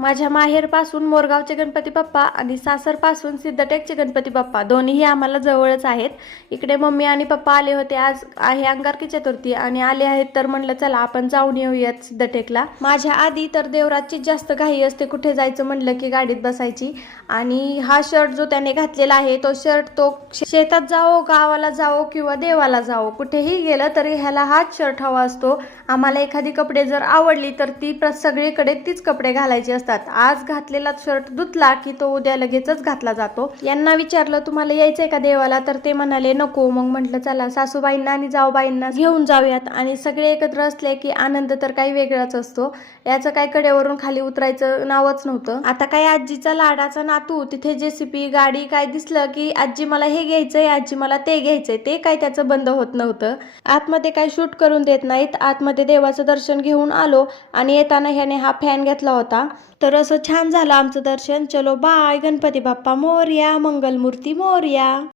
माझ्या माहेरपासून मोरगावचे गणपती बाप्पा आणि सासरपासून सिद्धटेकचे गणपती बाप्पा दोन्हीही आम्हाला जवळच आहेत. इकडे मम्मी आणि पप्पा आले होते. आज आहे अंगारकी चतुर्थी आणि आले आहेत तर म्हणलं चला आपण जाऊन येऊयात सिद्धटेकला. माझ्या आधी तर देवराजची जास्त घाई असते, कुठे जायचं म्हणलं की गाडीत बसायची. आणि हा शर्ट जो त्याने घातलेला आहे तो शर्ट तो शेतात जावो, गावाला जावो किंवा देवाला जावो, कुठेही गेलं तरी ह्याला हाच शर्ट हवा असतो. आम्हाला एखादी कपडे जर आवडली तर ती सगळीकडे तीच कपडे घालायची असतात. आज घातलेला शर्ट धुतला की तो उद्या लगेचच घातला जातो. यांना विचारलं तुम्हाला यायचंय का देवाला, तर ते म्हणाले नको. मग म्हटलं चला सासूबाईंना आणि जाऊबाईंना घेऊन जाऊयात. आणि सगळे एकत्र असले की आनंद तर काही वेगळाच असतो. याचं काही कडेवरून खाली उतरायचं नावच नव्हतं. आता काय आजीचा लाडाचा नातू तिथे जेसीपी गाडी काय दिसलं की आजी मला हे घ्यायचंय, आजी मला ते घ्यायचंय, ते काय त्याचं बंद होत नव्हतं. आतमध्ये काय शूट करून देत नाहीत. आतमध्ये देवाचं दर्शन घेऊन आलो आणि येताना ह्याने हा फॅन घेतला होता. तर असं छान झालं आमचं दर्शन. चलो बाय. गणपती बाप्पा मोरया, मंगलमूर्ती मोरया.